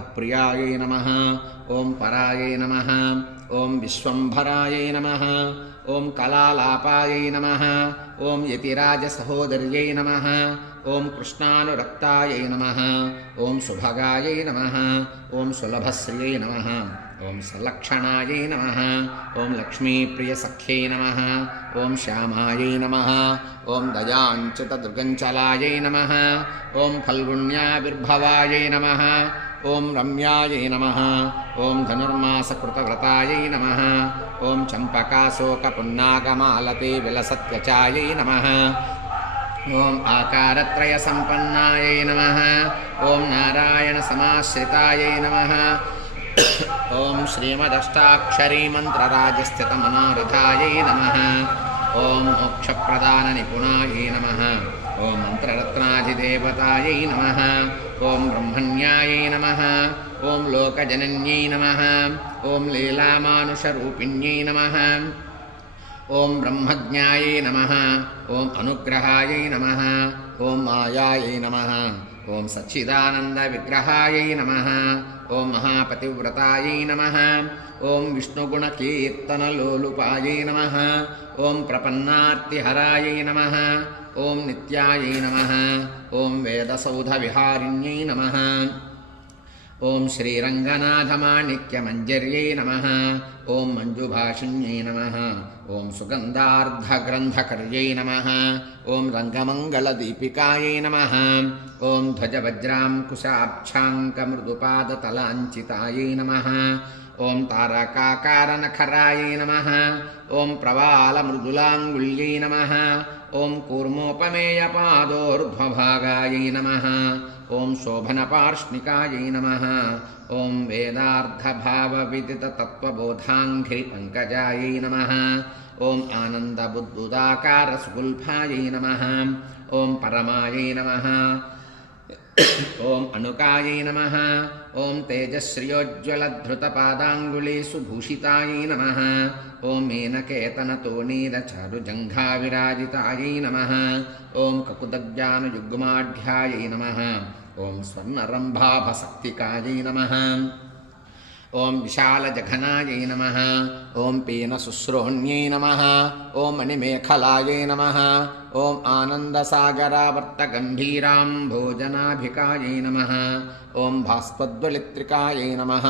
अर्धप्रियायै नमः ॐ परायै नमः ॐ विश्वम्भरायै नमः ॐ कलालापायै नमः ॐ यतिराजसहोदर्यै नमः ॐ कृष्णानुरक्तायै नमः ॐ सुभगायै नमः ॐ सुलभश्रियै नमः ॐ सलक्षणायै नमः ॐ लक्ष्मीप्रियसख्यै नमः ॐ श्यामायै नमः ॐ दयाञ्चितदृगञ्चलायै नमः ॐ फल्गुण्याविर्भवायै नमः ॐ रम्यायै नमः ॐ धनुर्मासकृतव्रतायै नमः ॐ चम्पकाशोकपुन्नागमालते विलसत्वचायै नमः ॐ आकारत्रयसम्पन्नायै नमः ॐ नारायणसमाश्रितायै नमः ॐ श्रीमदष्टाक्षरी मन्त्रराजस्थितमनोरथायै नमः ॐ मोक्षप्रदाननिपुणायै नमः ॐ मन्त्ररत्नाधिदेवतायै नमः ॐ ब्रह्मण्यायै नमः ॐ लोकजनन्यै नमः ॐ लीलामानुषरूपिण्यै नमः ॐ ब्रह्मज्ञायै नमः ॐ अनुग्रहायै नमः ॐ मायायै नमः ॐ सच्चिदानन्दविग्रहायै नमः ॐ महापतिव्रतायै नमः ॐ विष्णुगुणकीर्तनलोलुपायै नमः ॐ प्रपन्नार्तिहरायै नमः ॐ नित्यायै नमः ॐ वेदसौधविहारिण्यै नमः ॐ श्रीरङ्गनाथमाणिक्यमञ्जर्यै नमः ॐ मञ्जुभाषिण्यै नमः ॐ सुगन्धार्धग्रन्थकर्यै नमः ॐ रङ्गमङ्गलदीपिकायै नमः ॐ ध्वजवज्राङ्कुशाब्छाङ्कमृदुपादतलाञ्चितायै नमः ॐ तारकाकारनखरायै नमः ॐ प्रवालमृदुलाङ्गुल्यै नमः ॐ कूर्मोपमेयपादोर्ध्वभागायै नमः ॐ शोभनपार्ष्णिकायै नमः ॐ वेदार्थभावविदिततत्त्वबोधाङ्घ्रिपङ्कजायै नमः ॐ आनन्दबुद्बुदाकारसुगुल्फायै नमः ॐ परमायै नमः ॐ अणुकायै नमः ॐ तेजश्रियोज्ज्वलधृतपादाङ्गुलीसुभूषितायै नमः ॐ मेनकेतनतोनीलचारुजङ्घाविराजितायै नमः ॐ ककुदज्ञानयुग्माढ्यायै नमः ॐ स्वर्णरम्भाभसक्तिकायै नमः ॐ विशालजघनायै नमः ॐ पीनशुश्रोण्यै नमः ॐ मणिमेखलायै नमः ॐ आनन्दसागरावर्तगम्भीराम्भोजनाभिकायै नमः ॐ भास्वद्वलित्रिकायै नमः